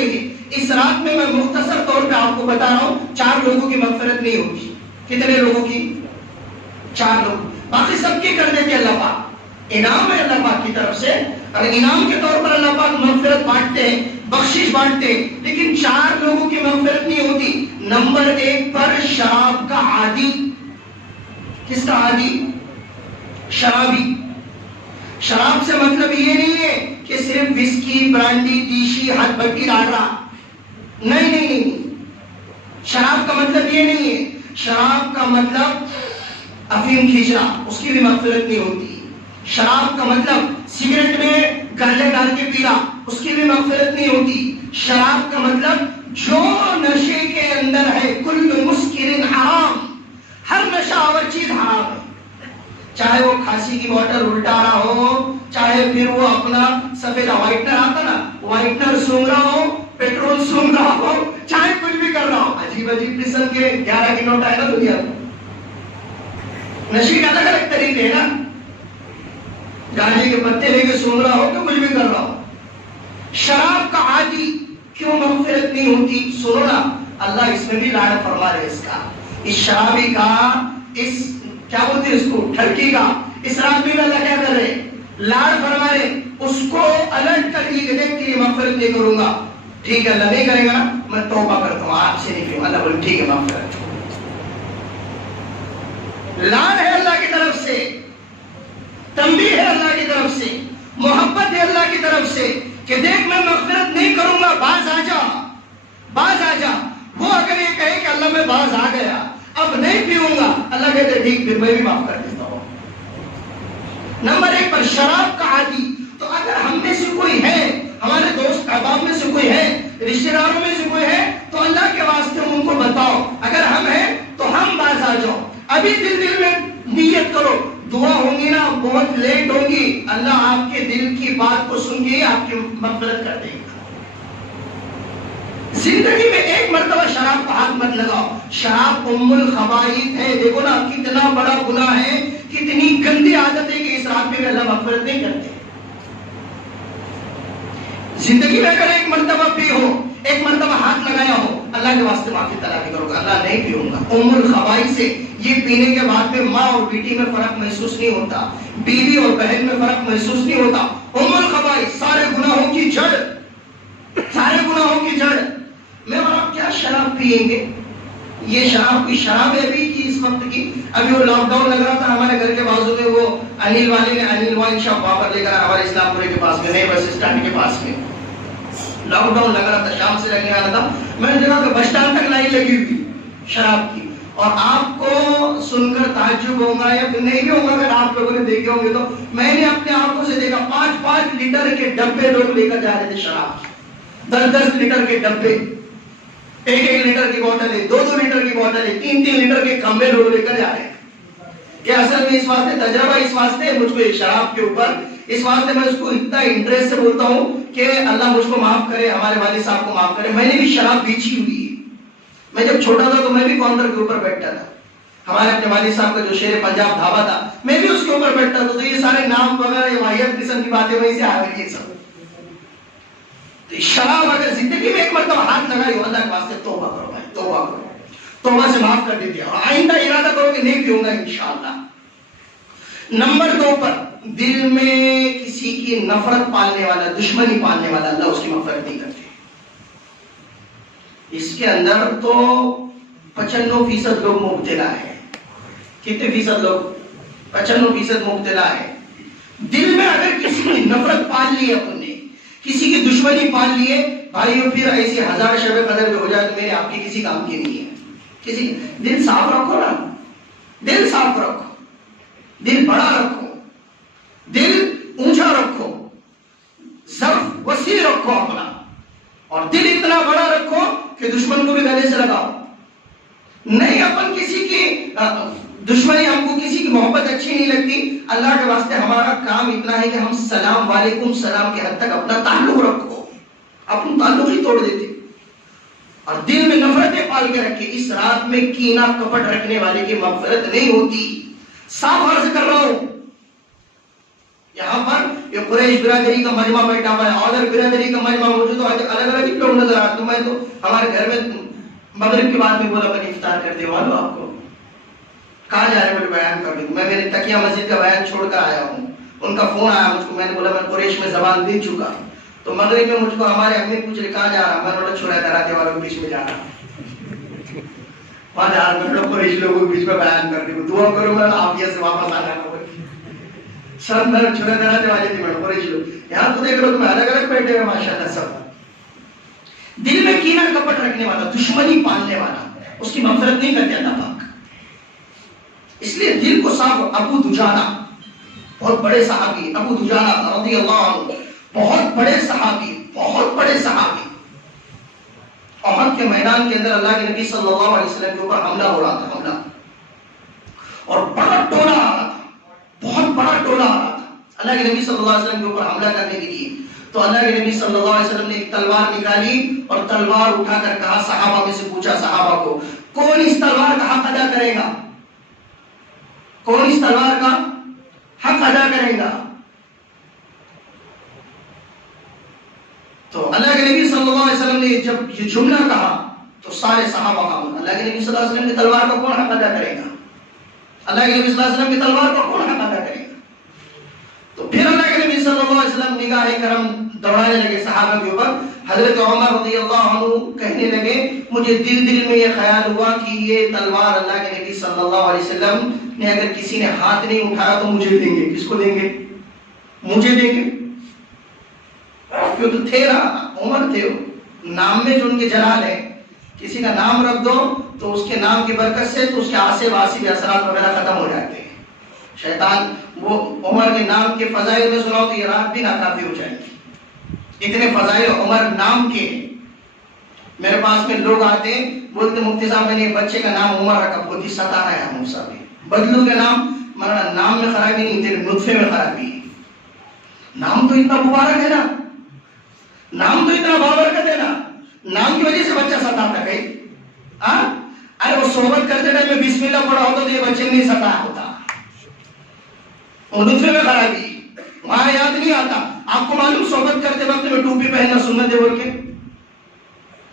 رہی ہے. اس رات میں مختصر طور پہ آپ کو بتا رہا ہوں 4 لوگوں کی مغفرت نہیں ہوتی. کتنے لوگوں کی؟ 4 لوگ. باقی سب کی کر دیتے اللہ پاک. انعام ہے اللہ پاک کی طرف سے، اور انعام کے طور پر اللہ پاک مغفرت بانٹتے ہیں، بخشش بانٹتے ہیں، لیکن 4 لوگوں کی مغفرت نہیں ہوتی. نمبر 1 پر شراب کا عادی. کس کا عادی؟ شرابی. شراب سے مطلب یہ نہیں ہے کہ صرف وسکی، برانڈی، دیشی، ہاتھ بٹی ڈال رہا. نہیں نہیں نہیں، شراب کا مطلب یہ نہیں ہے. شراب کا مطلب افیم کھینچنا، اس کی بھی مغفرت نہیں ہوتی. شراب کا مطلب سگریٹ میں گرلے ڈال کے پینا، اس کی بھی مغفرت نہیں ہوتی. شراب کا مطلب جو نشے کے اندر ہے، کل مسکر حرام، ہر نشہ آور چیز حرام ہے. چاہے وہ کھانسی کی بوتل الٹا رہا ہو، چاہے پھر وہ اپنا سفید وائٹنر آتا نا، وائٹنر سونگ رہا ہو، پیٹرول سونگ رہا ہو، چاہے کچھ بھی کر رہا ہو. عجیب عجیب قسم کے 11 کی نوٹ آئے نا دنیا میں. نشے کے الگ الگ طریقے ہیں نا. گاجے کے پتے لے کے سونگ رہا ہو تو کچھ بھی کر رہا ہو. شراب کا عادی کیوں مغفرت نہیں ہوتی؟ سنو نا، اللہ اس میں بھی لعنت فرما رہے. اس کا، اس شرابی کا، اس کیا بولتے ہیں اس کو، ٹھرکی کا، اس رات میں اللہ کیا کر رہے؟ لاڑ فرما رہے. اس کو الرٹ کر دیے کہ دیکھ تیری مغفرت نہیں کروں گا. ٹھیک ہے اللہ نہیں کرے گا نا، میں توبہ کرتا ہوں، آپ سے نہیں کروں. اللہ بولے ٹھیک ہے مغفرت. لاڑ ہے اللہ کی طرف سے، تنبیہ ہے اللہ کی طرف سے، محبت ہے اللہ کی طرف سے کہ دیکھ میں مغفرت نہیں کروں گا، باز آ جا، باز آ جا. وہ اگر یہ کہے کہ اللہ میں باز آ گیا، اب نہیں پیوں گا، اللہ کہتے ٹھیک پھر میں بھی معاف کر دیتا ہوں. نمبر 1 پر شراب کا عادی. تو اگر ہم میں سے کوئی ہے، ہمارے دوست احباب میں سے کوئی ہے، رشتہ داروں میں سے کوئی ہے، تو اللہ کے واسطے ان کو بتاؤ. اگر ہم ہیں تو ہم باز آ جاؤ. ابھی دل میں نیت کرو، دعا ہوگی نا بہت لیٹ ہوگی، اللہ آپ کے دل کی بات کو سن کے آپ کی مغفرت کر دے گا. زندگی میں ایک مرتبہ شراب کا ہاتھ مت لگاؤ. شراب ام الخبائث ہے. دیکھو نا کتنا بڑا گناہ ہے، کتنی گندی عادت ہے کہ اس رات میں اللہ مغفرت نہیں کرتے. زندگی میں اگر ایک مرتبہ پی ہو، ایک مرتبہ ہاتھ لگایا ہو، اللہ کے واسطے معافی طلب کرو گا، اللہ نہیں پیوں گا. ام الخبائث سے یہ پینے کے بعد میں ماں اور بیٹی میں فرق محسوس نہیں ہوتا، بیوی اور بہن میں فرق محسوس نہیں ہوتا. ام الخبائث سارے گناہوں کی جڑ، سارے گناہوں کی جڑ. میں اور آپ کیا شراب پیئیں گے؟ یہ شراب کی شراب ہے ابھی کی اس وقت کی. ابھی وہ لاک ڈاؤن لگ رہا تھا ہمارے گھر کے بازو میں، وہ انیل والے نے انیل وائن شاپ وہاں پر لے کر ہمارے اسلام پورے کے پاس میں، نئے بس اسٹینڈ کے پاس میں لاک ڈاؤن لگ رہا تھا، شام سے لگنے والا تھا. میں نے دیکھا کہ بس اسٹینڈ تک لائن لگی ہوئی شراب کی. اور آپ کو سن کر تعجب ہوگا یا پھر نہیں بھی ہوگا اگر آپ لوگوں نے دیکھے ہوں گے، تو میں نے اپنے آنکھوں سے دیکھا 5-5 لیٹر کے ڈبے لوگ لے کر جا رہے تھے شراب. 10-10 لیٹر کے ڈبے، 1-1 لیٹر کی بوتل ہے، 2-2 لیٹر کی بوتل ہے، 3-3 لیٹر کے کھمبے لوگ لے کر جا رہے ہیں. یہ اصل میں اس واسطے تجربہ، اس واسطے مجھ کو شراب کے اوپر، اس واسطے میں اس کو اتنا انٹرسٹ سے بولتا ہوں کہ اللہ مجھ کو معاف کرے، ہمارے والد صاحب کو معاف کرے. میں نے بھی شراب بیچی ہوئی ہے. میں جب چھوٹا تھا تو میں بھی کاؤنٹر کے اوپر بیٹھتا تھا. ہمارے اپنے والد صاحب کا جو شیر پنجاب ڈھابا تھا، میں بھی اس کے اوپر بیٹھتا تھا. تو یہ سارے نام وغیرہ یہ واحد قسم کی باتیں وہیں سے آ گئی. یہ سب شراب اگر زندگی میں ایک مرتبہ ہاتھ لگائی ہو، اللہ کے واسطے توبہ کرو بھائی، توبہ کرو، توبہ سے معاف کر دیتے ہیں. اور آئندہ ارادہ کرو کہ نہیں پیوں گا انشاءاللہ. نمبر 2 پر دل میں کسی کی نفرت پالنے والا، دشمنی پالنے والا، اللہ اس کی مغفرت نہیں کرتے. اس کے اندر تو 95% لوگ مبتلا ہے. کتنے فیصد لوگ؟ 95% مبتلا ہے. دل میں اگر کسی کی نفرت پال لی ہے اپن نے، کسی کی دشمنی پال لی ہے بھائیو، پھر ایسی 1000 شب قدر بھی ہو جائے تو میرے آپ کی کسی کام کی نہیں ہے. کسی دل صاف رکھو نا، دل صاف رکھو، دل بڑا رکھو، دل اونچا رکھو، ظرف وسیع رکھو اپنا، اور دل اتنا بڑا رکھو کہ دشمن کو بھی گلے سے لگاؤ. نہیں اپن کسی کی دشمنی، ہم کو کسی کی محبت اچھی نہیں لگتی. اللہ کے واسطے ہمارا کام اتنا ہے کہ ہم سلام وعلیکم سلام کے حد تک اپنا تعلق رکھو. اپنا تعلق ہی توڑ دیتے اور دل میں نفرتیں پال کے رکھے. اس رات میں کینہ کپٹ رکھنے والے کی مغفرت نہیں ہوتی. صاف عرض کر رہا ہوں، یہاں پر یہ قریش برادری کا مجمع بیٹھا ہوا ہے، اور برادری کا مجمع موجود ہے، الگ الگ لوگ نظر ذرا تو میں تو ہمارے گھر میں مغرب کے بعد میں بولا میں افطار کرتے والو آپ کو کہاں جا رہے ہیں بیان کر دوں. میں میرے تکیہ مسجد کا بیان چھوڑ کر آیا ہوں. ان کا فون آیا مجھ کو, میں نے بولا میں قریش میں زبان دے چکا. تو مغرب میں مجھ کو ہمارے امی پوچھ رہے کہاں جا رہا, میں نے بولا چھوڑا دراتے والوں کے بیچ میں جا رہا. وہاں جا رہا میں قریش لوگوں کے بیچ میں بیان کر دوں, دعا کروں میں عافیت سے واپس آ جانا. سب میں چھوڑا دراتے والے تھے میں قریش لوگ. یہاں تو دیکھ لو تم الگ الگ بیٹھے ہیں ماشاءاللہ سب. دل میں کینہ کپٹ رکھنے والا, دشمنی پالنے والا, اس کی مغفرت نہیں کرتے اللہ پاک. اس لیے دل کو صاف. ابو دجانہ بہت بڑے صحابی, ابو دجانہ رضی اللہ عنہ بہت بڑے صحابی, بہت بڑے صحابی. احد کے میدان کے اندر اللہ کے نبی صلی اللہ علیہ وسلم کے اوپر حملہ ہو رہا تھا, حملہ, اور بڑا ٹولہ آ رہا تھا, بہت بڑا ٹولہ آ رہا تھا اللہ کے نبی صلی اللہ علیہ وسلم کے اوپر حملہ کرنے کے لیے. تو اللہ کے نبی صلی اللہ علیہ وسلم نے ایک تلوار نکالی اور تلوار اٹھا کر کہا, صحابہ میں سے پوچھا صحابہ کو کون اس تلوار کا حق ادا کرے گا, کون اس تلوار کا حق ادا کرے گا. تو اللہ کے نبی صلی اللہ علیہ وسلم نے جب یہ جملہ کہا تو سارے صحابہ خاموش. اللہ کے نبی صلی اللہ علیہ وسلم کی تلوار کا کون حق ادا کرے گا, اللہ کے نبی صلی اللہ علیہ وسلم کی تلوار کا کون حق ادا کرے گا. تو پھر اللہ کے نبی صلی اللہ علیہ وسلم نگاہ کرم دوڑانے لگے صحابہ کے اوپر. حضرت عمر رضی اللہ عنہ کہنے لگے مجھے دل میں یہ خیال ہوا کہ یہ تلوار اللہ کے نبی صلی اللہ علیہ وسلم نے اگر کسی نے ہاتھ نہیں اٹھایا تو مجھے دیں گے. کس کو دیں گے, مجھے دیں گے. کیوں تو تھے نا, عمر تھے, نام میں جو ان کے جلال ہے, کسی کا نام رکھ دو تو اس کے نام کی برکت سے تو اس کے آسے واسی کے اثرات وغیرہ ختم ہو جاتے ہیں. شیطان وہ عمر کے نام کے فضائل میں سناؤ تو یہ رات بھی ناکافی ہو جائے گی. اتنے فضائل عمر نام کے. میرے پاس میں لوگ آتے ہیں بولتے مفتی صاحب میں نے بچے کا نام عمر رکھا, بہت ہی ستارا ہے ہم صاحب, بدلو کے نام. مگر نام میں خرابی نہیں, تیرے نطفے میں خرابی ہے. نام تو اتنا مبارک ہے نا, نام تو اتنا بابرکت ہے نا, نام کی وجہ سے بچہ ستاتا ہے. ارے وہ صحبت کرتے ٹائم میں بسم اللہ پڑھا ہوتا تو یہ بچے نہیں ستایا ہوتا. نطفے میں خرابی, وہاں یاد نہیں آتا. آپ کو معلوم صحبت کرتے وقت میں ٹوپی پہننا سنت ہے بول کے,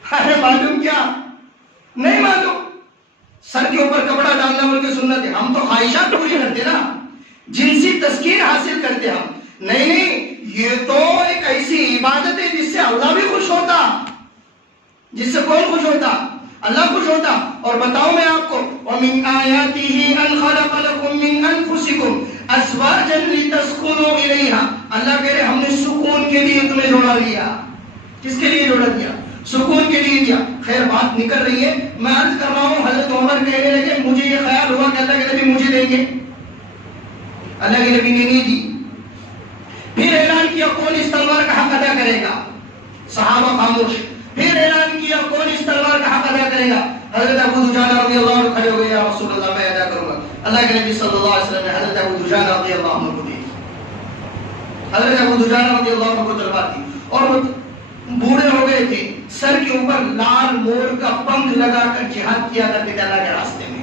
ارے معلوم کیا نہیں معلوم. سر کے اوپر کپڑا ڈالنا بول کے سنت ہے. ہم تو خواہشات پوری کرتے نا, جنسی تسکین حاصل کرتے ہم. نہیں, یہ تو ایک ایسی عبادت ہے جس سے اللہ بھی خوش ہوتا. جس سے کون خوش ہوتا, اللہ خوش ہوتا. اور بتاؤں میں آپ کو, وَمِنْ آيَاتِهِ أَنْ خَلَقَ لَكُم مِّنْ أَنفُسِكُمْ أَزْوَاجًا لِتَسْكُنُوا إِلَيْهَا. اللہ کہہ رہے ہم نے سکون کے لیے تمہیں جوڑا لیا. کس کے لیے جوڑا دیا, سکون کے لیے دیا. خیر بات نکل رہی ہے, میں عرض کر رہا ہوں حضرت عمر کہنے لگے مجھے یہ خیال ہوا کہ اللہ کے نبی مجھے دیں گے. اللہ کے نبی نے نہیں دی. پھر اعلان کیا کون اس تلوار کا حق ادا کرے گا, صحابہ خاموش. پھر اعلان کیا کون اس تلوار کا حق ادا کرے گا. حضرت ابو دجانہ رضی اللہ عنہ کھڑے ہو گئے, یا رسول اللہ میں ادا کروں گا. اللہ کے نبی صلی اللہ علیہ وسلم نے حضرت ابو دجانہ رضی اللہ عنہ کو دی. حضرت ابو دجانہ رضی اللہ عنہ کو تلوار دی, اور وہ بوڑھے ہو گئے تھے, سر کے اوپر لال مور کا پنکھ لگا کر جہاد کیا کرتے تھے اللہ کے راستے میں.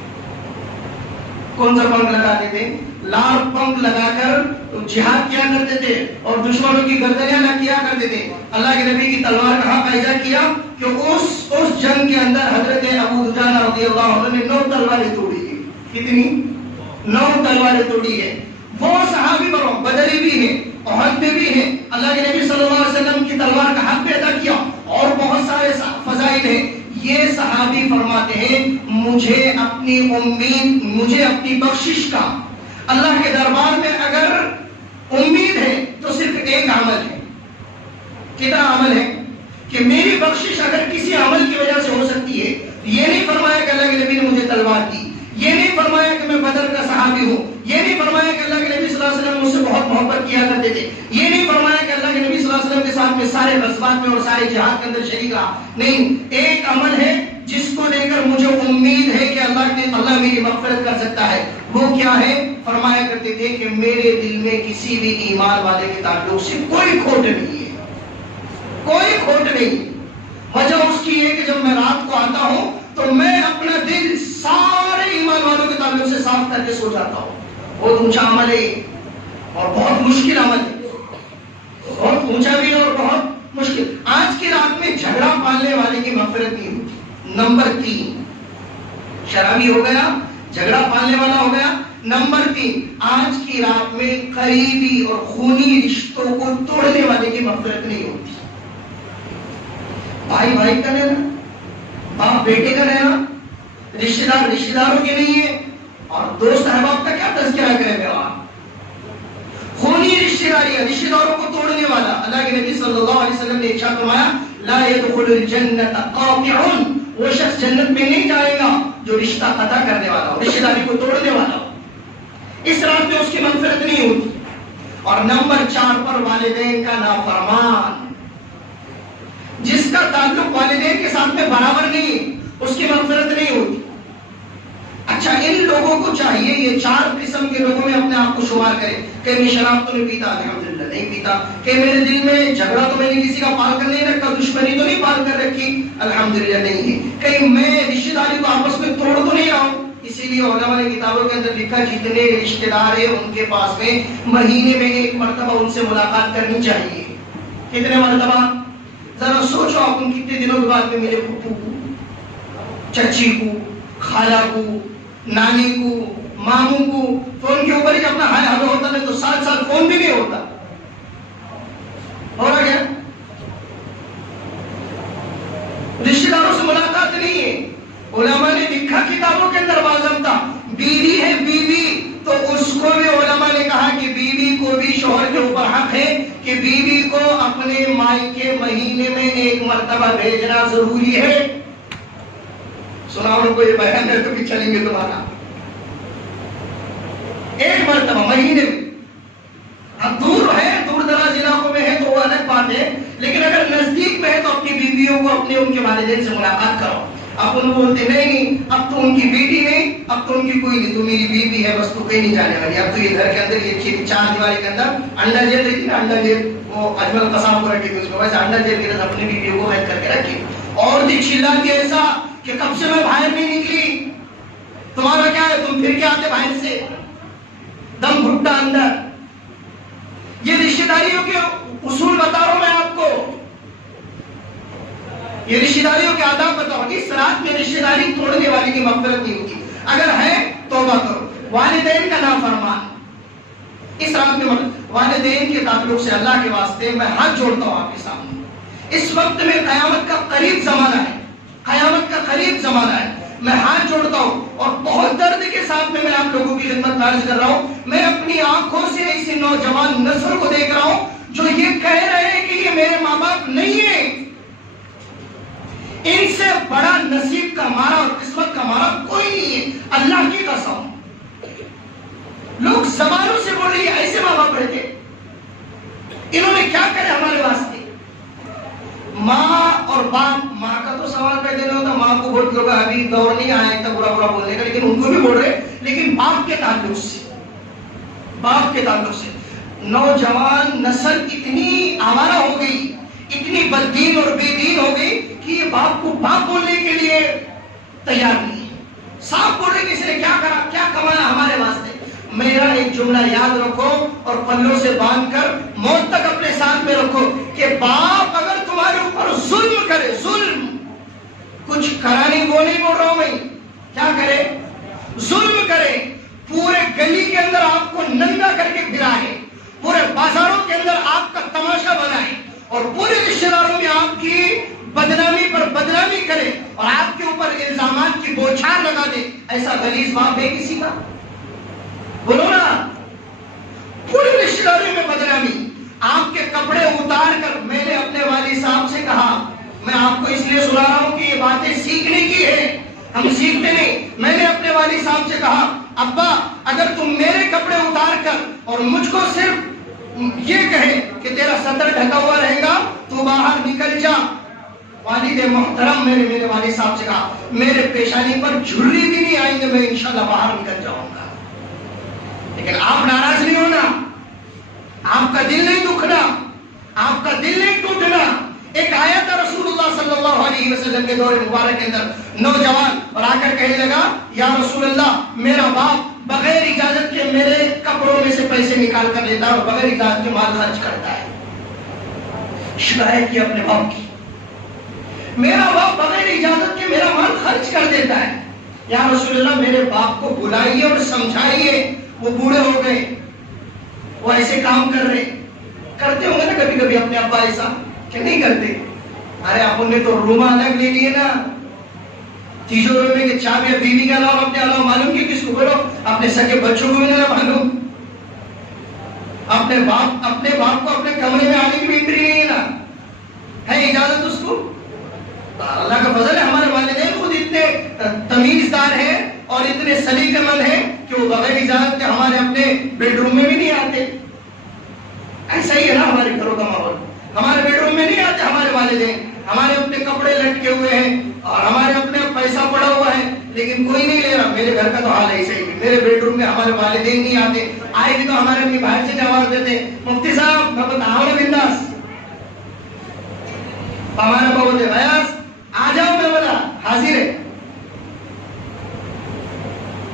کون سا پنکھ لگاتے تھے, لال پنکھ لگا کر جہاد کیا کرتے تھے اور دشمنوں کی گردنیں نہ کیا کرتے تھے. اللہ کے نبی کی تلوار کا حق ایسا کیا کہ اس جنگ کے اندر حضرت ابو دجانہ رضی اللہ عنہ نے 9 تلواریں توڑی ہیں. کتنی, 9 تلواریں توڑی ہے. وہ صحابی بدری بھی ہیں, احد میں بھی ہیں. اللہ کے نبی صلی اللہ علیہ وسلم کی تلوار کا حق بھی ادا کیا, اور بہت سارے فضائل ہیں. یہ صحابی فرماتے ہیں مجھے اپنی امید, مجھے اپنی بخشش کا اللہ کے دربار میں اگر امید ہے تو صرف ایک عمل ہے. کتنا عمل ہے کہ میری بخشش اگر کسی عمل کی وجہ سے ہو سکتی ہے. یہ نہیں فرمایا کہ اللہ کے نبی نے مجھے تلوار دی, یہ نہیں فرمایا کہ میں بدر کا صحابی ہوں, یہ نہیں فرمایا کہ اللہ کے نبی صلی اللہ علیہ وسلم مجھ سے بہت محبت کیا کرتے تھے, یہ نہیں فرمایا کہ اللہ کے نبی صلی اللہ علیہ وسلم کے ساتھ میں سارے غزوات میں اور سارے جہاد کے اندر شریک رہا. نہیں, ایک عمل ہے جس کو لے کر مجھے امید ہے کہ اللہ میری مغفرت کر سکتا ہے. وہ کیا ہے, فرمایا کرتے تھے کہ میرے دل میں کسی بھی ایمان والے کے تعلق سے کوئی کھوٹ نہیں ہے, کوئی کھوٹ نہیں. وجہ اس کی ہے کہ جب میں رات کو آتا ہوں تو میں اپنا دل سارے ایمان والوں کے تعلق سے صاف کر کے سو جاتا ہوں. بہت اونچا عمل ہے اور بہت مشکل عمل ہے, بہت اونچا بھی ہے اور بہت مشکل. آج کی رات میں جھگڑا پالنے مغفرت نہیں ہوتی۔ نمبر 3، شرابی ہو گیا، جھگڑا پالنے والا ہو گیا۔ نمبر 3، آج کی رات میں قریبی اور خونی رشتوں کو توڑنے والے کی مغفرت نہیں ہوتی۔ بھائی بھائی کا رہنا، باپ بیٹے کا رہنا، رشتہ دار رشتہ داروں کے نہیں ہے، اور دوست احباب کا کیا تذکرہ کریں گے آپ؟ خونی رشتہ داری، رشتہ داروں کو توڑنے والا۔ اللہ کے نبی صلی اللہ علیہ وسلم نے ارشاد فرمایا لا يدخل الجنت قاطع، وہ شخص جنت میں نہیں جائے گا جو رشتہ قطع کرنے والا ہو، رشتہ داری کو توڑنے والا ہو۔ اس رات میں اس کی مغفرت نہیں ہوتی۔ اور نمبر 4 پر والدین کا نافرمان، جس کا تعلق والدین کے ساتھ میں برابر نہیں، اس کی مغفرت نہیں ہوتی۔ اچھا، ان لوگوں کو چاہیے یہ 4 قسم کے لوگوں میں اپنے آپ کو شمار کرے کہ میں شراب تو نہیں پیتا، الحمدللہ نہیں پیتا، کہ میرے دل میں جھگڑا تو میں نے کسی کا پال کر نہیں رکھا، دشمنی تو نہیں پال کر رکھی، الحمدللہ نہیں ہے، کہیں میں رشتہ داری کو آپس میں توڑ تو نہیں رہا ہوں۔ اسی لیے علماء نے کتابوں کے اندر لکھا جتنے رشتہ دار ہیں ان کے پاس میں مہینے میں 1 مرتبہ ان سے ملاقات کرنی چاہیے۔ کتنے مرتبہ؟ ذرا سوچو آپ، ان کتنے دنوں کے بعد میں میرے پھپھو کو، چچی کو، خالہ کو، نانی کو، ماموں کو فون کے اوپر ہی اپنا ہائے ہلو ہوتا ہے، تو 7 سال فون بھی نہیں ہوتا۔ ہو رہا کیا؟ رشتہ داروں سے ملاقات نہیں ہے۔ علماء نے لکھا کتابوں کے اندر باضابطہ، بیوی ہے بیوی تو اس کو بھی علماء نے کہا کہ بیوی کو بھی شوہر کے اوپر حق ہے کہ بیوی کو اپنے مائکے مہینے میں 1 مرتبہ بھیجنا ضروری ہے۔ سنا ان کو یہ بیان ہے تو بھی چلیں گے تمہارا، 1 مرتبہ مہینے میں۔ اب دور ہے، دور دراز علاقوں میں ہے تو وہ الگ بات ہے، لیکن اگر نزدیک میں ہے تو اپنی بیویوں کو اپنے ان کے والدین سے ملاقات کرو۔ اب ان بولتے نہیں اب تو ان کی بیٹی نہیں، اب تو ان کی کوئی نہیں، تو میری بیوی ہے بس، تو کہیں نہیں جانے والی۔ اب تو یہ گھر کے اندر یہ 4 دیواری کے اندر انڈا جیل رہتی نا، انڈا جیل وہ اجمل قسام کو رکھی اس کو، ویسے انڈا جیل کے اندر اپنی بیویوں کو قید کر کے رکھی۔ اور دی چلاتی ایسا کہ کب سے میں باہر نہیں نکلی، تمہارا کیا ہے، تم پھر کے آتے باہر سے، دم گھٹا اندر۔ یہ رشتہ داریوں کے اصول بتا رہا ہوں میں آپ کو، یہ رشتہ داریوں کے آداب بتاؤ۔ اس رات میں رشتہ داری توڑنے والے کی مغفرت نہیں ہوتی، اگر ہے توبہ کرو۔ والدین کا نافرمان، اس رات میں والدین کے تعلق سے اللہ کے واسطے میں ہاتھ جوڑتا ہوں آپ کے سامنے۔ اس وقت میں قیامت کا قریب زمانہ ہے، قیامت کا قریب زمانہ ہے، میں ہاتھ جوڑتا ہوں اور بہت درد کے ساتھ میں آپ لوگوں کی خدمت میں عرض کر رہا ہوں۔ میں اپنی آنکھوں سے اس نوجوان نسل کو دیکھ رہا ہوں جو یہ کہہ رہے ہیں کہ یہ میرے ماں باپ نہیں ہیں۔ ان سے بڑا نصیب کا مارا اور قسمت کا مارا کوئی نہیں ہے، اللہ کی قسم۔ لوگ زمانوں سے بول رہے ہیں ایسے ماں باپ رہتے، انہوں نے کیا کرے ہمارے واسطے۔ ماں اور باپ، ماں کا تو سوال پیدا نہیں ہوتا، ماں کو بہت لوگ ابھی دور نہیں آیا اتنا برا برا بولنے کا، لیکن ان کو بھی بول رہے، لیکن باپ کے تعلق سے، باپ کے تعلق سے نوجوان نسل اتنی آوارہ ہو گئی، اتنی بددین اور بے دین ہو گئی کہ یہ باپ کو باپ بولنے کے لیے تیار نہیں ہے۔ صاف بول رہے کہ اس نے کیا کرا، کیا کمایا ہمارے واسطے۔ میرا ایک جملہ یاد رکھو اور پلوں سے باندھ کر موت تک اپنے ساتھ میں رکھو کہ باپ اگر تمہارے اوپر ظلم کرے، ظلم کچھ کرا نہیں، وہ نہیں بول رہا ہوں میں، کیا کرے، ظلم کرے، پورے گلی کے اندر آپ کو ننگا کر کے پھرائے، پورے بازاروں کے اندر آپ کا تماشا بنائے اور پورے رشتہ داروں میں آپ کی بدنامی پر بدنامی کرے اور آپ کے اوپر الزامات کی بوچھار لگا دے، ایسا غلیظ باپ ہے کسی کا؟ بولو نا، پورے رشتہ داروں میں بدنامی۔ آپ کے کپڑے اتار کر، میں نے اپنے والد صاحب سے کہا، میں آپ کو اس لیے سنا رہا ہوں کہ یہ باتیں سیکھنے کی ہے، ہم سیکھتے نہیں۔ میں نے اپنے والد صاحب سے کہا ابا اگر تم میرے کپڑے اتار کر اور مجھ کو صرف یہ کہے کہ تیرا سطر ڈھکا ہوا رہے گا تو باہر نکل جا، والد محترم میرے والد صاحب سے کہا میرے پیشانی پر جھری بھی نہیں آئیں گے، میں انشاءاللہ باہر نکل جاؤں گا۔ لیکن آپ ناراض نہیں ہونا، آپ کا دل نہیں دکھنا، آپ کا دل نہیں ٹوٹنا۔ ایک آیا تھا رسول اللہ صلی اللہ علیہ وسلم کے دور مبارک کے اندر، نوجوان اور آ کر کہنے لگا یا رسول اللہ میرا باپ بغیر اجازت کے میرے کپڑوں میں سے پیسے نکال کر لیتا ہے اور بغیر اجازت کے مال خرچ کرتا ہے۔ شکایت کی اپنے باپ کی، میرا باپ بغیر اجازت کہ میرا مال خرچ کر دیتا ہے. یا رسول اللہ میرے باپ کو بلائیے اور سمجھائیے، وہ بوڑھے ہو گئے، وہ ایسے کام کر رہے. کرتے ہوں گے نا کبھی کبھی اپنے ابا ایسا کہ نہیں کرتے؟ ارے آپ نے تو روما الگ لے لیے نا، تیجورے میں کہ چابیاں بیوی کا نام اپنے علاوہ معلوم کی کس کو کرو، اپنے سکے بچوں کو بھی نہ معلوم، اپنے باپ کو اپنے کمرے میں آنے کی بھی انٹری نہیں ہے نا، ہے اجازت اس کو؟ اللہ کا فضل ہے ہمارے والدین خود اتنے تمیزدار ہیں اور اتنے سلیقہ مند ہیں کہ وہ بغیر اجازت کے ہمارے اپنے بیڈ روم میں بھی نہیں آتے. ایسا ہی ہے نا ہمارے گھروں کا ماحول، ہمارے بیڈ روم میں نہیں آتے ہمارے والدین، ہمارے اپنے کپڑے لٹکے ہوئے ہیں اور ہمارے اپنے پیسہ پڑا ہوا ہے لیکن کوئی نہیں لے رہا. میرے گھر کا تو حال ایسا ہی ہے، میرے بیڈ روم میں ہمارے والدین نہیں آتے، آئے بھی تو ہمارے اپنی باہر سے جواب دیتے مفتی صاحب میں بتاؤں نا بنداس، ہمارا ابا بولتے بیاس آ جاؤ، میں بولا حاضر ہے.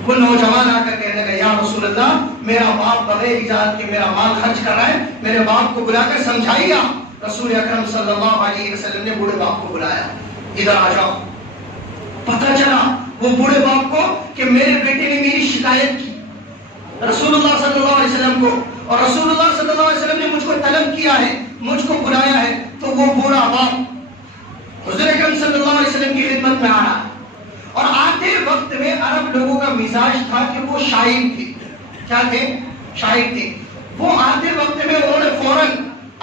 وہ نوجوان آ کر کہنے لگا یا رسول اللہ میرا باپ بغیر اجازت کے میرا مال خرچ کر رہا ہے، میرے باپ کو بلا کر سمجھائیے. رسول اکرم صلی اللہ علیہ وسلم نے بوڑھے باپ کو بلایا، ادھر آ جاؤ. پتہ چلا وہ بوڑھے باپ کو کہ میرے بیٹے نے میری شکایت کی رسول اللہ صلی اللہ علیہ وسلم کو، اور رسول اللہ صلی اللہ علیہ وسلم نے مجھ کو طلب کیا ہے، مجھ کو بلایا ہے. تو وہ بوڑھا باپ حضور اکرم صلی اللہ علیہ وسلم کی خدمت میں آیا، اور آتے وقت میں عرب لوگوں کا مزاج تھا کہ وہ شاعر تھے. کیا تھے؟ شاعر تھے. وہ آتے وقت میں انہوں نے فوراً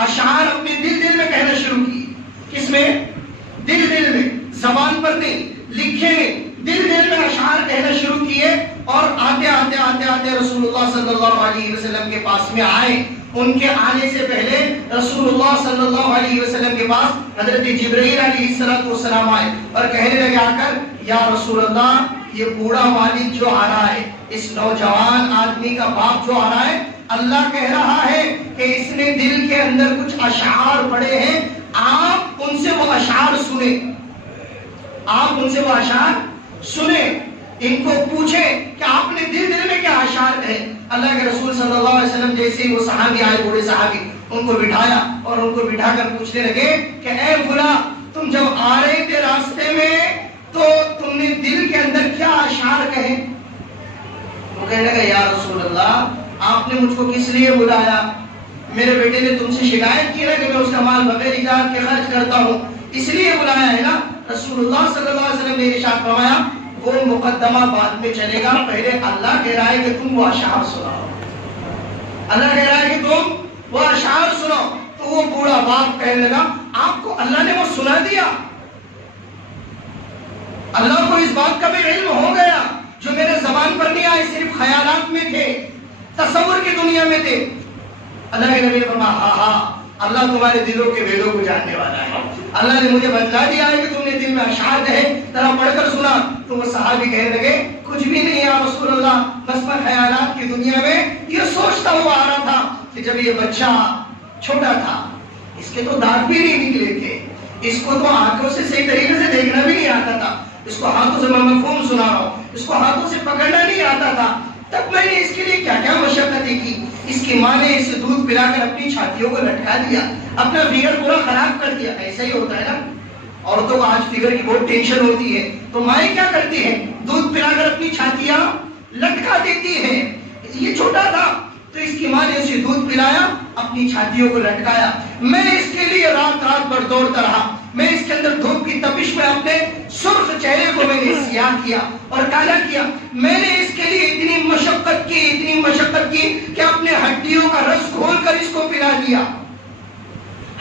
اشعار اپنے دل میں کہنا شروع کی. کس میں؟ دل میں، زبان پر نہیں، لکھے نہیں، دل میں اشعار کہنا شروع کیے. اور آتے رسول اللہ صلی اللہ علیہ وسلم کے پاس میں آئے. ان کے آنے سے پہلے رسول اللہ صلی اللہ علیہ وسلم کے پاس حضرت جبرائیل علیہ السلام آئے اور کہنے لگے آ کر یا رسول اللہ یہ بوڑھا والد جو آ رہا ہے، اس نوجوان آدمی کا باپ جو آ رہا ہے، اللہ کہہ رہا ہے کہ اس نے دل کے اندر کچھ اشعار پڑے ہیں، آپ ان سے وہ اشعار سنیں، آپ ان سے وہ اشعار سنیں. ان کو پوچھیں کہ آپ نے دل میں کیا اشعار کہے. اللہ کے رسول صلی اللہ علیہ وسلم جیسے ہی وہ صحابی آئے، بوڑھے صحابی، ان کو بٹھایا اور ان کو بٹھا کر پوچھنے لگے کہ اے فلاں تم جب آ رہے تھے راستے میں تو تم نے دل کے اندر کیا اشعار کہے؟ وہ کہنے لگا یا رسول اللہ آپ نے مجھ کو کس لیے بلایا؟ میرے بیٹے نے تم سے شکایت کی نا کہ میں اس کا مال بغیر اجازت کے خرچ کرتا ہوں، اس لیے بلایا ہے نا. رسول اللہ صلی اللہ علیہ وسلم نے ارشاد فرمایا وہ مقدمہ بعد میں چلے گا، پہلے اللہ کہہ رہا ہے کہ تم وہ اشعار سناؤ، اللہ کہہ رہا ہے کہ تم وہ اشعار سناؤ. تو وہ بوڑھا باپ کہنے لگا آپ کو اللہ نے وہ سنا دیا، اللہ کو اس بات کا بھی علم ہو گیا جو میرے زبان پر نہیں آئے، صرف خیالات میں تھے، تصور کی دنیا میں تھے. اللہ کے نبی نے فرمایا ہاں ہاں اللہ تمہارے دلوں کے ویدوں کو جاننے والا ہے، اللہ نے مجھے بتلا دیا ہے کہ تم نے دل میں اشعار کہے، ذرا پڑھ کر سنا. تو وہ صحابی کہنے لگے کچھ بھی نہیں یا رسول اللہ، بس میں خیالات کی دنیا میں یہ سوچتا ہوا آ رہا تھا کہ جب یہ بچہ چھوٹا تھا، اس کے تو دانت بھی نہیں نکلے تھے، اس کو تو آنکھوں سے صحیح طریقے سے دیکھنا بھی نہیں آتا تھا، اس کو ہاتھوں سے میں مفہوم سنا رہا ہوں، اس کو ہاتھوں سے پکڑنا نہیں آتا تھا، تب میں نے اس کے لیے کیا کیا مشقتیں کی. اس کی ماں نے اسے دودھ پلا کر اپنی چھاتیوں کو لٹکا دیا، اپنا فگر پورا خراب کر دیا. ایسا ہی ہوتا ہے نا، عورتوں کو آج فگر کی بہت ٹینشن ہوتی ہے، تو مائیں کیا کرتی ہیں؟ دودھ پلا کر اپنی چھاتیاں لٹکا دیتی ہیں. یہ چھوٹا تھا تو اس کی ماں نے اسے دودھ پلایا، اپنی چھاتیوں کو لٹکایا. میں اس کے لیے رات بھر دوڑتا رہا، میں اس کے اندر دھوپ کی تپش میں اپنے سرخ چہرے کو میں نے سیاہ کیا اور کالا کیا. میں نے اس کے لیے اتنی مشقت کی کہ اپنے ہڈیوں کا رس گھول کر اس کو پلا دیا،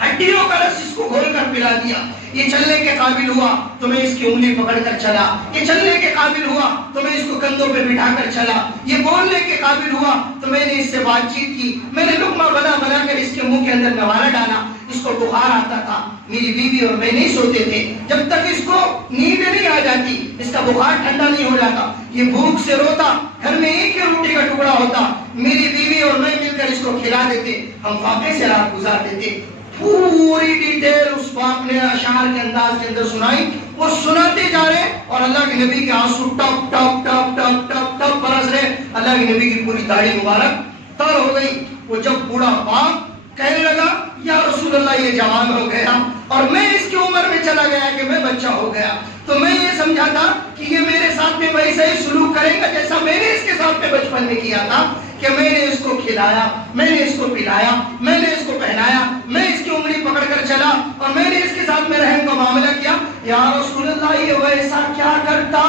ہڈیوں کا رس اس کو گھول کر پلا دیا. یہ چلنے کے قابل ہوا تو میں اس کی انگلی پکڑ کر چلا، یہ چلنے کے قابل ہوا تو میں اس کو کندھوں پہ بٹھا کر چلا، یہ بولنے کے قابل ہوا تو میں نے اس سے بات چیت کی، میں نے لقمہ بنا کر اس کے منہ کے اندر نوالہ ڈالا. اس کو بخار آتا تھا، میری بیوی اور میں نہیں سوتے تھے جب تک اس کو نیند نہیں آ جاتی، اس کا بخار ٹھنڈا نہیں ہو جاتا. یہ بھوک سے روتا، گھر میں ایک ہی روٹی کا ٹکڑا ہوتا، میری بیوی اور میں مل کر اس کو کھلا دیتے، ہم فاقے سے رات گزار دیتے. پوری ڈیٹیل اس باپ نے اشعار کے انداز کے اندر سنائی. وہ سناتے جا رہے اور اللہ کے نبی کے آنسو ٹپ ٹپ ٹپ ٹپ ٹپ ٹپ برس رہے. اللہ کے نبی کی پوری داڑھی مبارک تر ہو گئی. وہ جب بوڑھا باپ کہنے لگا یا رسول اللہ یہ جوان ہو گیا اور میں اس کی عمر میں چلا گیا کہ میں بچہ ہو گیا، تو میں یہ سمجھا تھا کہ یہ میرے ساتھ میں ویسا ہی سلوک کرے گا جیسا میں نے اس کے ساتھ میں بچپن میں کیا تھا، کہ میں نے اس کو کھلایا، میں نے اس کو پلایا، میں نے اس کو پہنایا، میں اس کی انگلی پکڑ کر چلا اور میں نے اس کے ساتھ میں رحم کا معاملہ کیا۔ یا رسول اللہ یہ ویسا کیا کرتا،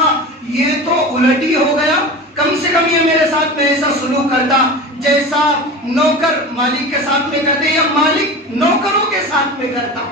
یہ تو الٹ ہی ہو گیا، کم سے کم یہ میرے ساتھ میں ایسا سلوک کرتا جیسا نوکر مالک کے ساتھ میں کرتے یا مالک نوکروں کے ساتھ میں کرتا۔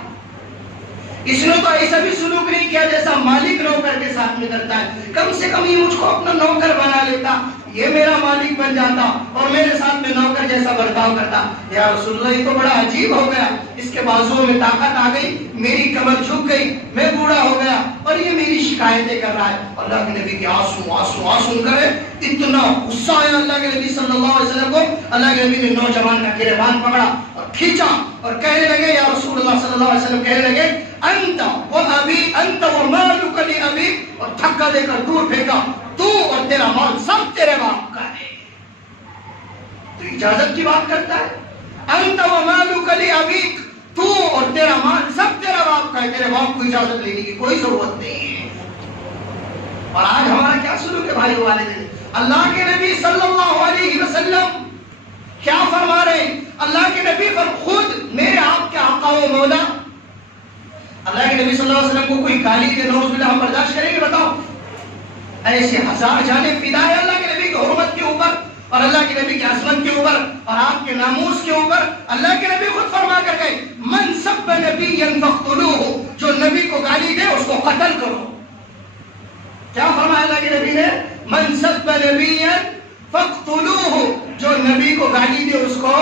اس نے تو ایسا بھی سلوک نہیں کیا جیسا مالک نوکر کے ساتھ میں کرتا ہے، کم سے کم یہ مجھ کو اپنا نوکر بنا لیتا، یہ میرا مالک بن جاتا اور میرے ساتھ میں نوکر جیسا برتاؤ کرتا۔ یا رسول اللہ یہ تو بڑا عجیب ہو گیا، اس کے بازوؤں میں طاقت آ گئی، میری کمر جھک گئی، میں بوڑھا ہو گیا اور یہ میری شکایتیں کر رہا ہے۔ اللہ کے نبی کے آنسو آنسو آنسو کرے، اتنا غصہ آیا اللہ کے نبی صلی اللہ علیہ وسلم کو، اللہ کے نبی نے نوجوان کا گریبان پکڑا اور کھینچا اور کہنے لگے، یا رسول اللہ صلی اللہ علیہ وسلم کہنے لگے، انت و ابی انت و مالک لابی، اور دھکا دے کر دور پھینکا، تو اور تیرا مال سب تیرے باپ کا ہے۔ تو اجازت کی بات کرتا ہے، انت و مالک لابیک، تو اور تیرا مال سب تیرا باپ کا ہے، تیرے باپ کو اجازت لینے کی کوئی ضرورت نہیں ہے۔ اور آج ہمارا کیا سلوک ہے بھائی والدین؟ اللہ کے نبی صلی اللہ علیہ وسلم کیا فرما رہے ہیں؟ اللہ کے نبی پر خود میرے آپ کے آقا و مولا، اللہ کے نبی صلی اللہ علیہ وسلم کو کوئی گالی دے نعوذ باللہ ہم برداشت کریں گے؟ بتاؤ، ایسے ہزار جانیں فدا ہے اللہ کے نبی کی حرمت کے اوپر اور اللہ کے نبی کی عظمت کے اوپر اور آپ کے ناموس کے اوپر۔ اللہ کے نبی خود فرما کر گئے، من سب نبیا فاقتلوہ، جو نبی کو گالی دے اس کو قتل کرو۔ کیا فرمایا اللہ کے نبی نے؟ من سب نبیا فاقتلوہ، جو نبی کو گالی دے اس کو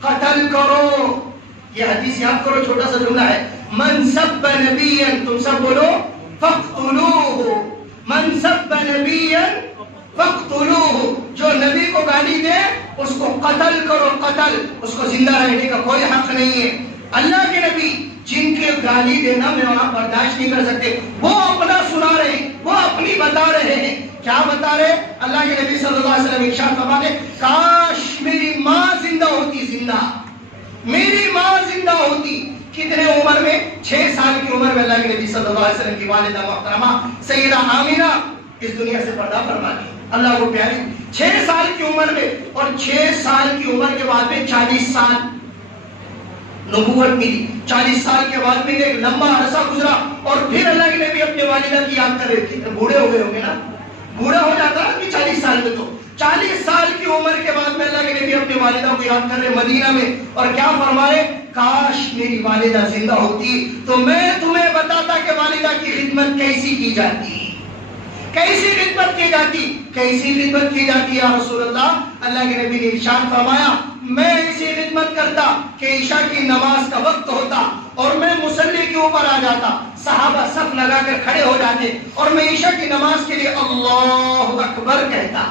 قتل کرو۔ یہ حدیث یاد کرو، چھوٹا سا جملہ ہے، من سب نبیا، تم سب بولو، فاقتلوہ، من سب نبیا فاقتلوہ، جو نبی کو گالی دے اس کو قتل کرو، قتل، اس کو زندہ رہنے کا کوئی حق نہیں ہے۔ اللہ کے نبی جن کے گالی دینا میں وہاں برداشت نہیں کر سکتے، وہ اپنا سنا رہے ہیں، وہ اپنی بتا رہے ہیں۔ کیا بتا رہے؟ اللہ کے نبی صلی اللہ علیہ وسلم ارشاد فرماتے، کاش میری ماں زندہ ہوتی، زندہ میری ماں زندہ ہوتی۔ کتنے عمر میں؟ 6 سال کی عمر میں اللہ کے نبی صلی اللہ علیہ وسلم کی والدہ محترمہ سیدہ آمینہ اس دنیا سے پردہ فرما دی، اللہ کو پیاری، 6 سال کی عمر میں، اور 6 سال کی عمر کے بعد میں 40 سال نبوت ملی، 40 سال کے بعد میں ایک لمبا عرصہ گزرا اور پھر اللہ کے نبی اپنے والدہ کی یاد کر رہے تھے۔ بوڑھے ہو گئے ہوں گے نا، بوڑھا ہو جاتا ہے کہ 40 سال میں، تو 40 سال کی عمر کے بعد میں اللہ کے نبی اپنے والدہ کو یاد کر رہے مدینہ میں، اور کیا فرمائے؟ کاش میری والدہ زندہ ہوتی تو میں تمہیں بتاتا کہ والدہ کی خدمت کیسی کی جاتی، کیسی خدمت کی جاتی، کیسی خدمت کی جاتی۔ یا رسول اللہ، اللہ کے نبی نے ارشاد فرمایا، میں ایسی خدمت کرتا کہ عشاء کی نماز کا وقت ہوتا اور میں مصلی کے اوپر آ جاتا، صحابہ صف لگا کر کھڑے ہو جاتے اور میں عشاء کی نماز کے لیے اللہ اکبر کہتا،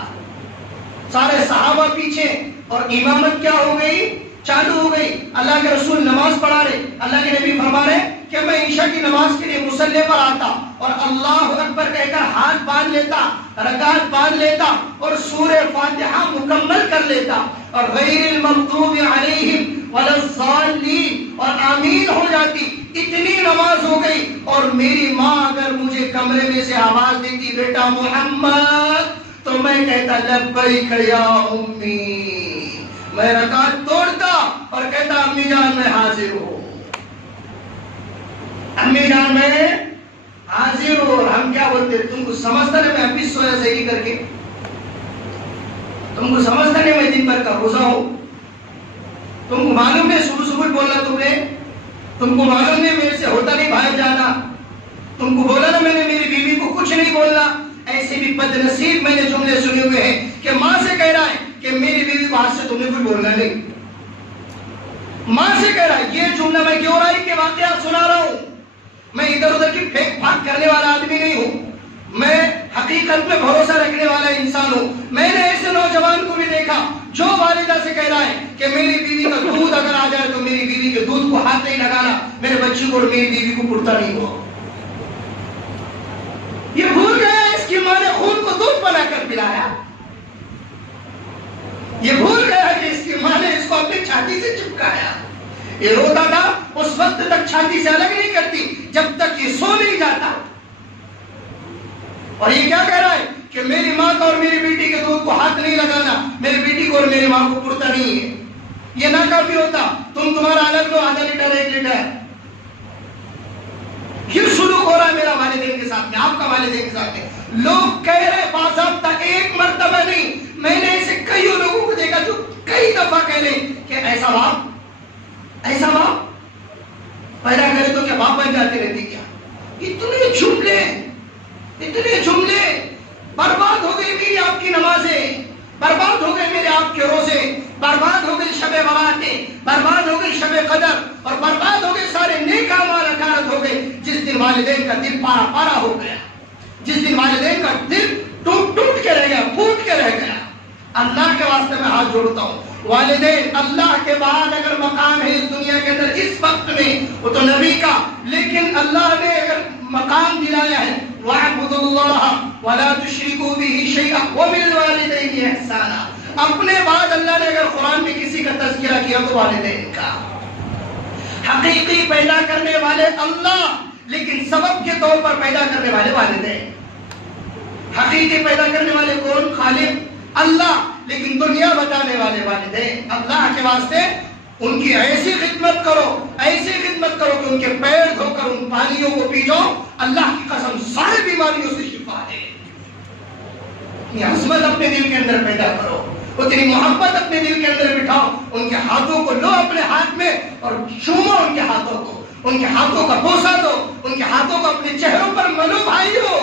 سارے صحابہ پیچھے، اور امامت کیا ہو گئی؟ چالو ہو گئی۔ اللہ کے رسول نماز پڑھا رہے، اللہ کے نبی فرما رہے کہ میں عشاء کی نماز کے لیے مصلی پر آتا اور اللہ اکبر کہہ کر ہاتھ باندھ لیتا، رکعت باندھ لیتا اور سورہ فاتحہ مکمل کر لیتا، اور غیر المغضوب علیہم ولا الضالین اور آمین ہو جاتی۔ اتنی نماز ہو گئی اور میری ماں اگر مجھے کمرے میں سے آواز دیتی، بیٹا محمد، تو میں کہتا لبیک یا امی، میں رکعت توڑتا اور کہتا امی جان میں حاضر ہوں، امی جان میں حاضر ہوں۔ اور ہم کیا بولتے؟ تم کو سمجھتا نہیں میں ابھی سویا صحیح کر کے، تم کو سمجھتا نہیں میں دن بھر کا روزہ ہوں، تم کو معلوم نہیں صبح صبح بولنا تم نے، تم کو معلوم نہیں میرے سے ہوتا نہیں باہر جانا، تم کو بولا نا میں نے میری بیوی کو کچھ نہیں بولنا۔ ایسے بھی بد نصیب میں نے جملے سنے ہوئے ہیں کہ ماں سے کہہ رہا ہے کہ میری بیوی کو آج سے تم نے کچھ بولنا نہیں، ماں سے کہہ رہا ہے۔ یہ جملہ میں کیوں رائی کے واقعات سنا رہا ہوں، میں ادھر ادھر کی پھینک پھاک کرنے والا آدمی نہیں ہوں، میں حقیقت میں بھروسہ رکھنے والا انسان ہوں۔ میں نے ایسے نوجوان کو بھی دیکھا جو والدہ سے کہہ رہا ہے کہ میری بیوی کا دودھ اگر آ جائے تو میری بیوی کے دودھ کو ہاتھ نہیں لگانا، میرے بچوں کو اور میری بیوی کو پڑتا نہیں ہو۔ یہ بھول گیا اس کی ماں نے خون کو دودھ بنا کر پلایا، یہ بھول گیا کہ اس کی ماں نے اس کو اپنی چھاتی سے چپکایا۔ یہ روتا تھا، اس وقت تک چھاتی سے الگ نہیں کرتی جب تک یہ سو نہیں جاتا، اور یہ کیا کہہ رہا ہے کہ میری ماں کا اور میری بیٹی کے دودھ کو ہاتھ نہیں لگانا، میری بیٹی کو اور میری ماں کو پڑتا نہیں ہے. یہ نہ کافی ہوتا تمہارا الگ لو، آدھا لیٹر 1 لیٹر. یہ سلوک ہو رہا ہے میرا والدین کے ساتھ میں، آپ کا والدین کے ساتھ میں. لوگ کہہ رہے باضابطہ ایک مرتبہ نہیں، میں نے ایسے کئی لوگوں کو دیکھا جو کئی دفعہ کہہ لیں کہ ایسا باپ پیدا کرے تو کیا باپ بن جاتے رہتے کیا؟ اتنے جملے برباد ہو گئی میری آپ کی نمازیں، برباد ہو گئے میرے آپ کے روزے، برباد ہو گئی شب براتیں، برباد ہو گئی شب قدر، اور برباد ہو گئے سارے نیک اعمال اکارت ہو گئے جس دن والدین کا دل پارا پارا ہو گیا، جس دن والدین کا دل ٹوٹ ٹوٹ کے رہ گیا، پھوٹ کے رہ گیا. اللہ کے واسطے میں ہاتھ جوڑتا ہوں، والدین اللہ کے بعد اگر مقام ہے اس دنیا کے اندر اس وقت میں وہ تو نبی کا، لیکن اللہ نے اگر مقام دلایا ہے وَاعْبُدُوا اللَّهَ وَلَا تُشْرِكُوا بِهِ شَيْئًا وَبِالْوَالِدَيْنِ إِحْسَانًا. اپنے بعد اللہ نے اگر قرآن میں کسی کا تذکرہ کیا تو والدین کا. حقیقی پیدا کرنے والے اللہ، لیکن سبب کے طور پر پیدا کرنے والے والدین. حقیقی پیدا کرنے والے کون؟ خالق اللہ، لیکن دنیا بتانے والے والدین. اللہ کے واسطے ان کی ایسی خدمت کرو، ایسی خدمت کرو کہ ان کے پیر دھو کر ان پانیوں کو پی جاؤ. اللہ کی قسم سارے بیماریوں سے شفا ہے. اتنی عظمت اپنے دل کے اندر پیدا کرو، اتنی محبت اپنے دل کے اندر بٹھاؤ. ان کے ہاتھوں کو لو اپنے ہاتھ میں اور چومو ان کے ہاتھوں کو، ان کے ہاتھوں کا بوسہ دو، ان کے ہاتھوں کو اپنے چہروں پر ملو بھائیو.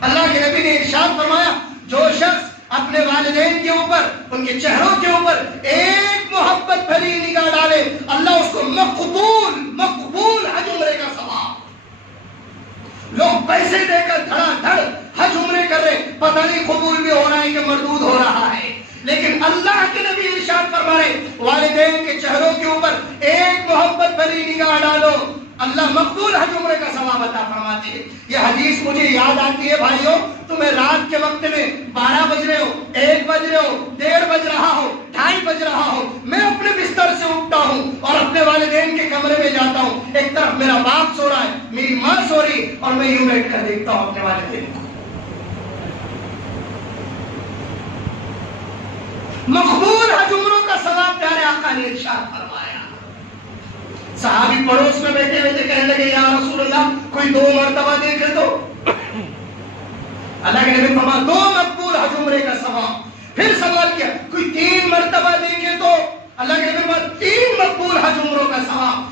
اللہ کے نبی نے ارشاد فرمایا جو شخص اپنے والدین کے اوپر، ان کے چہروں کے اوپر ایک محبت بھری نگاہ ڈالے، اللہ اس کو مقبول حج عمرے کا ثواب. لوگ پیسے دے کر دھڑا دھڑ حج عمرے کر رہے، پتہ نہیں قبول بھی ہو رہا ہے کہ مردود ہو رہا ہے، لیکن اللہ کے نبی ارشاد فرما رہے والدین کے چہروں کے اوپر ایک محبت بھری نگاہ ڈالو، اللہ مقبول حج عمرے کا ثواب عطا فرماتے ہیں. یہ حدیث مجھے یاد آتی ہے بھائیوں. تمہیں رات کے وقت میں 12 بج رہے ہو، 1 بج رہے ہو، 1:30 بج رہا ہو، 2:30 بج رہا ہو، میں اپنے بستر سے اٹھتا ہوں اور اپنے والدین کے کمرے میں جاتا ہوں. ایک طرف میرا باپ سو رہا ہے، میری ماں سو رہی، اور میں یوں بیٹھ کر دیکھتا ہوں اپنے والدین کو. مقبول حج عمروں کا ثواب پیارے آقا نے ارشاد فرمایا. صحابی پڑوس میں بیٹھے ہوئے تھے، کہنے لگے یا رسول اللہ کوئی 2 مرتبہ دیکھے تو. اللہ کے نبی فرمایا 2 مقبول حج عمرے کا ثواب. پھر سوال کیا کوئی 3 مرتبہ دیکھے تو. اللہ کے نبی فرمایا 3 مقبول حج عمروں کا ثواب.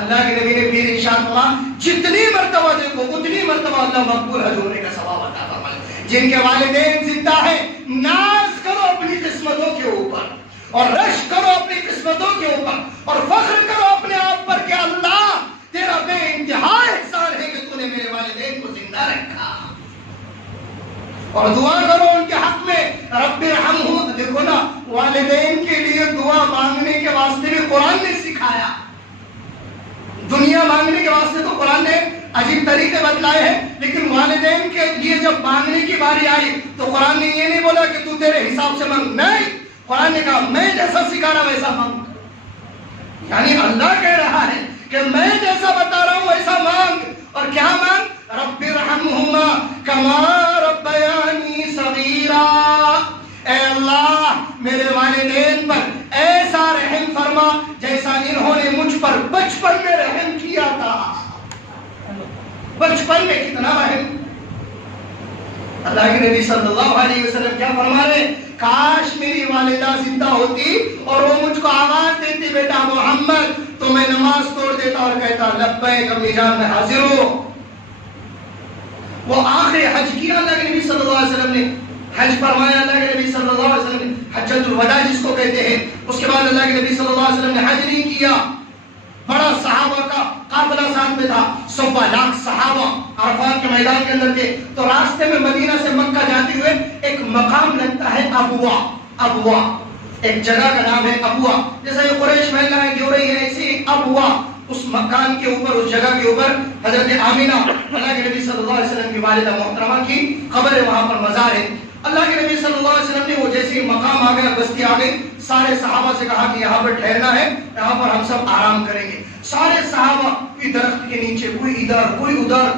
اللہ کے نبی نے پھر ارشاد فرمایا جتنی مرتبہ دیکھو اتنی مرتبہ اللہ مقبول حج عمرے کا ثواب عطا فرمائے. جن کے والدین زندہ ہیں ناز کرو اپنی قسمتوں کے اوپر، اور رشک کرو اپنی قسمتوں کے اوپر، اور فخر کرو اپنے آپ پر کہ اللہ تیرا بے انتہا احسان ہے کہ تو نے میرے والدین کو زندہ رکھا. اور دعا کرو ان کے حق میں رب ارحمہم. دیکھو نا والدین کے لیے دعا مانگنے کے واسطے بھی قرآن نے سکھایا. دنیا مانگنے کے واسطے تو قرآن نے عجیب طریقے بتلائے ہیں، لیکن والدین کے لیے جب مانگنے کی باری آئی تو قرآن نے یہ نہیں بولا کہ تو تیرے حساب سے مانگ، نہیں، قرآن نے کہا میں جیسا سکھا رہا ویسا مانگ. یعنی اللہ کہہ رہا ہے کہ میں جیسا بتا رہا ہوں ویسا مانگ. اور کیا مانگ؟ رب ارحمہما کما ربیانی صغیرا. اے اللہ میرے والدین پر ایسا رحم فرما جیسا انہوں نے مجھ پر بچپن میں رحم کیا تھا. بچپن میں کتنا رحم. اللہ کے نبی صلی اللہ علیہ وسلم کیا فرما رہے؟ کاش میری والدہ زندہ ہوتی اور وہ مجھ کو آواز دیتی بیٹا محمد، تو میں نماز توڑ دیتا اور کہتا لبیک امی جان میں حاضر ہوں. وہ آخری حج کیا اللہ کے نبی صلی اللہ علیہ وسلم نے، حج فرمایا اللہ کے نبی صلی اللہ علیہ وسلم نے، حجۃ الوداع جس کو کہتے ہیں. اس کے بعد اللہ کے نبی صلی اللہ علیہ وسلم نے حج نہیں کیا. بڑا صحابہ کا قافلہ ساتھ میں تھا، 1.25 لاکھ صحابہ عرفات کے میدان کے اندر تھے. تو راستے میں مدینہ سے مکہ جاتے ہوئے ایک مقام لگتا ہے ابوا، ایک جگہ کا نام ہے ابوا. جیسا یہ قریش محل ہے جو رہی ہے ایسے ابوا، اس مکان کے اوپر، اس جگہ کے اوپر حضرت آمینہ اللہ کے نبی صلی اللہ علیہ وسلم کی والدہ محترمہ کی قبر ہے، وہاں پر مزار ہے. اللہ کے نبی صلی اللہ علیہ وسلم نے وہ جیسے مقام آ گیا، بستی آ گئی، سارے صحابہ سے کہا کہ یہاں پر ٹھہرنا ہے، یہاں پر ہم سب آرام کریں گے. سارے صحابہ کوئی درخت کے نیچے، کوئی ادھر کوئی ادھر.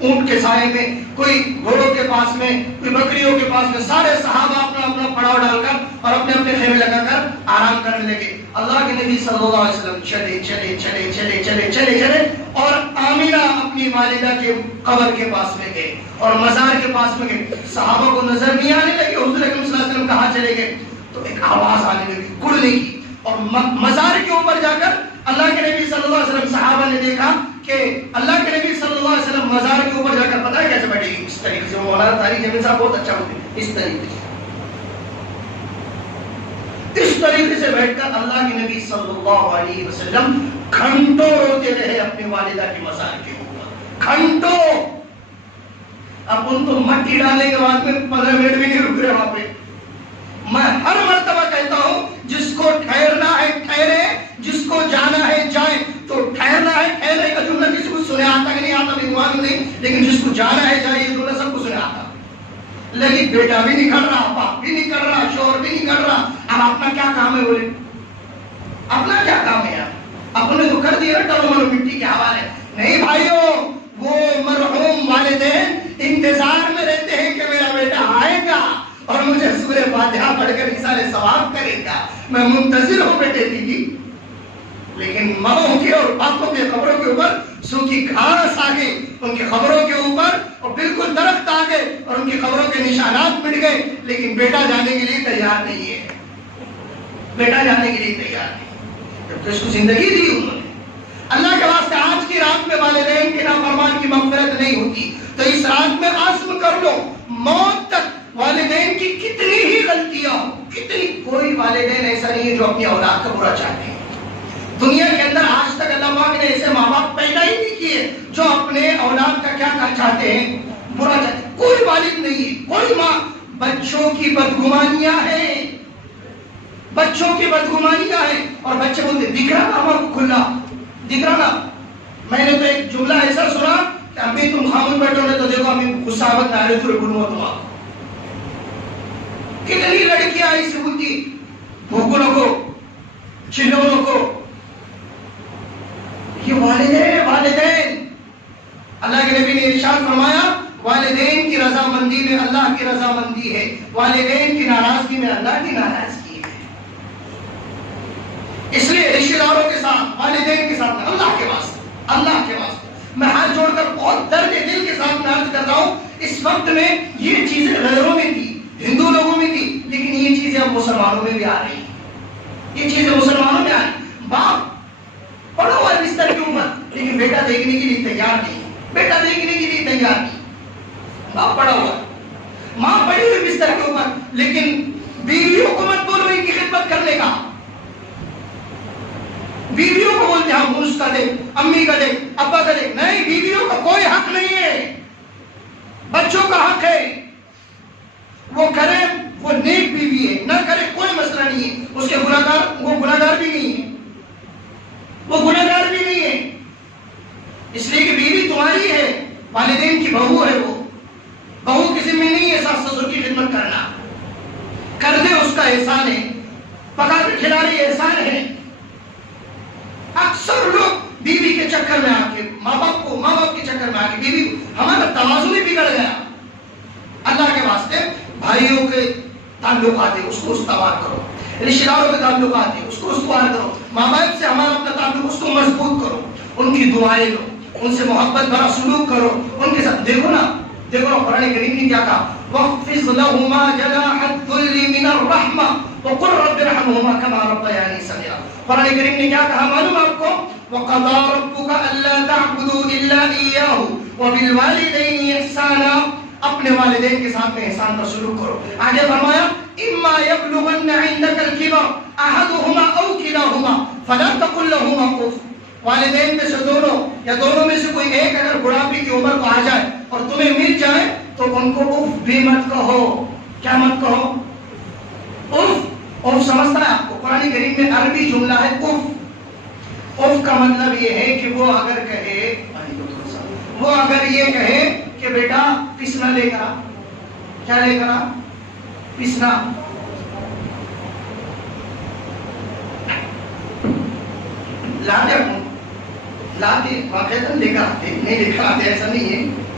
اونٹ کے سائے میں، کوئی گھوڑوں کے پاس میں، کوئی بکریوں کے پاس میں، سارے صحابہ اپنا اپنا پڑاؤ ڈال کر اور اپنے اپنے خیمے لگا کر آرام کرنے لگے۔ اللہ کے نبی صلی اللہ علیہ وسلم چلے چلے چلے چلے چلے چلے چلے اور آمینہ اپنی والدہ کے قبر کے پاس میں گئے اور مزار کے پاس میں گئے۔ صحابہ کو نظر نہیں آنے لگی حضور اکرم صلی اللہ علیہ وسلم کہاں چلے گئے، تو ایک آواز آنے لگی گڑنے کی، اور مزار کے اوپر جا کر اللہ کے نبی صلی اللہ علیہ وسلم صحابہ نے دیکھا کہ اللہ کے نبی صلی اللہ علیہ وسلم مزار کے اوپر جا کر پتہ ہے کیسے بیٹھے، اس طریقے سے۔ مولانا طارق جمیل صاحب بہت اچھا ہوتے ہیں، اس طریقے سے بیٹھ کر اللہ کے نبی صلی اللہ علیہ وسلم گھنٹوں روتے رہے اپنے والدہ کی مزار کے اوپر، گھنٹوں۔ اب ان تو مٹی ڈالنے کے بعد میں 15 منٹ بھی نہیں رک رہے وہاں پہ۔ میں ہر مرتبہ کہتا ہوں جس کو ٹھہرنا ہے ٹھہرے، جس کو جانا ہے جائیں۔ تو ٹھہرنا ہے ٹھہرے کا جملہ کسی کو سنے آتا کہ نہیں آتا میری معلوم نہیں، لیکن جس کو جانا ہے جائے یہ جملہ سب کو سنے آتا۔ لیکن بیٹا بھی نہیں کر رہا، باپ بھی نہیں کر رہا، شوہر بھی نہیں کر رہا، اب اپنا کیا کام ہے؟ بولے اپنا کیا کام ہے یار؟ اپنے تو کر دیا ٹرو مرو مٹی کے حوالے۔ نہیں بھائیو، وہ مرحوم والدین انتظار میں رہتے ہیں کہ میرا بیٹا آئے گا اور مجھے سورہ فاتحہ پڑھ کر ایصال ثواب کرے گا، میں منتظر ہوں بیٹے کی۔ لیکن ماں کے اور باپوں کے قبروں کے اوپر سوکھی گھاس آ گئی، ان کی قبروں کے اوپر اور بالکل درخت آ گئے اور ان کی قبروں کے نشانات مٹ گئے، لیکن بیٹا جانے کے لیے تیار نہیں ہے، بیٹا جانے کے لیے تیار نہیں۔ جب تو اس کو زندگی دی انہوں نے۔ اللہ کے واسطے آج کی رات میں والدین کے نافرمان کی مغفرت نہیں ہوتی، تو اس رات میں عزم کر لو موت تک والدین کی کتنی ہی غلطیاں ہو، کتنی، کوئی والدین ایسا نہیں ہے جو اپنی اولاد کا برا چاہتے ہیں۔ دنیا کے اندر آج تک اللہ پاک نے ایسے ماں باپ پیدا ہی نہیں کیے جو اپنے اولاد کا کیا چاہتے ہیں، برا چاہتے ہیں۔ کوئی والد نہیں ہے، کوئی ماں۔ بچوں کی بدگمانیاں ہیں، بچوں کی بدگمانیاں ہیں، اور بچے بولتے دکھ رہا نا ہمارا کھلا، دکھ رہا نا۔ میں نے تو ایک جملہ ایسا سنا کہ ابھی تم خاموش بیٹھو گے تو دیکھو ہمیں غصہ آوت نہ آئے تو بولوں گا تمہارا۔ کتنی لڑکیاں ایسی ہوتی، بھوکڑوں کو، چلونوں کو۔ یہ والدین اللہ کے نبی نے ارشاد فرمایا والدین کی رضامندی میں اللہ کی رضامندی ہے، والدین کی ناراضگی میں اللہ کی ناراضگی ہے۔ اس لیے رشتہ داروں کے ساتھ، والدین کے ساتھ، اللہ کے واسطے میں ہاتھ جوڑ کر بہت درد دل کے ساتھ میں عرض کر رہا ہوں، اس وقت میں یہ چیزیں غیروں میں تھی، ہندو لوگوں میں تھی، لیکن یہ چیزیں اب مسلمانوں میں بھی آ رہی ہیں، یہ چیزیں مسلمانوں میں آ رہی ہیں۔ باپ پڑا ہوا ہے بستر کے اوپر، لیکن بیٹا دیکھنے کے لیے تیار نہیں، بیٹا دیکھنے کے لیے تیار نہیں۔ باپ پڑا ہوا ہے، ماں پڑی ہوئی بستر کے اوپر، لیکن بیویوں کو مت بولو ان کی خدمت کرنے کا۔ بیویوں کو بولتے ہیں ہم اس کا دے، امی کا دے، ابا کا دے، نہیں، بیویوں کا کوئی حق نہیں ہے، بچوں کا حق ہے۔ وہ کرے، وہ نیک بیوی ہے، نہ کرے کوئی مسئلہ نہیں ہے، اس کے گناہگار، وہ گناہگار بھی نہیں ہے، وہ گناہگار بھی نہیں ہے، اس لیے کہ بیوی تمہاری ہے، والدین کی بہو ہے، وہ بہو کے ذمہ نہیں ہے ساس سسر کی خدمت کرنا، کر دے اس کا احسان ہے، پکا کے کھلا رہی احسان ہے۔ اکثر لوگ بیوی کے چکر میں آ کے، ماں باپ کے چکر میں آ کے بیوی، ہمارا توازن ہی بگڑ گیا۔ اللہ کے واسطے بھائیوں کے تعلقات ہیں، اس کو استوار کرو، رشتہ داروں کے تعلقات ہیں، اس کو استوار کرو، ماں باپ سے ہمارا اپنا تعلق اس کو مضبوط کرو، ان کی دعائیں لو، ان سے محبت بھرا سلوک کرو، ان کے ساتھ دیکھو نا قرآن کریم نے کیا کہا، وَاخْفِضْ لَهُمَا جَنَاحَ الذُّلِّ مِنَ الرَّحْمَةِ وَقُلْ رَبِّ ارْحَمْهُمَا كَمَا رَبَّيَانِي صَغِيرًا۔ قرآن کریم نے کیا کہا معلوم آپ کو، وَقَضَىٰ رَبُّكَ أَلَّا تَعْبُدُوا إِلَّا إِيَّاهُ وَبِالْوَالِدَيْنِ إِحْسَانًا، اپنے والدین کے ساتھ میں احسان کا سلوک کرو۔ آگے فرمایا إِمَّا يَبْلُغَنَّ عِندَكَ الْكِبَرَ أَحَدُهُمَا أَوْ كِلَاهُمَا فَلَا تَقُل لَّهُمَا أُفٍّ۔ والدین میں سے دونوں یا دونوں میں سے کوئی ایک اگر بڑھاپے کی عمر کو آ جائے اور تمہیں مل جائے تو ان کو اف بھی مت کہو۔ کیا مت کہو؟ اف سمجھتا ہے آپ کو؟ قرآن کریم میں عربی جملہ ہے اف۔ اف کا مطلب یہ ہے کہ وہ اگر یہ کہے کہ بیٹا پسنا لے کر آ، کیا لے کر آ؟ پسنا۔ لاتے واقعہ لے کر آتے، نہیں لے کر آتے ایسا نہیں ہے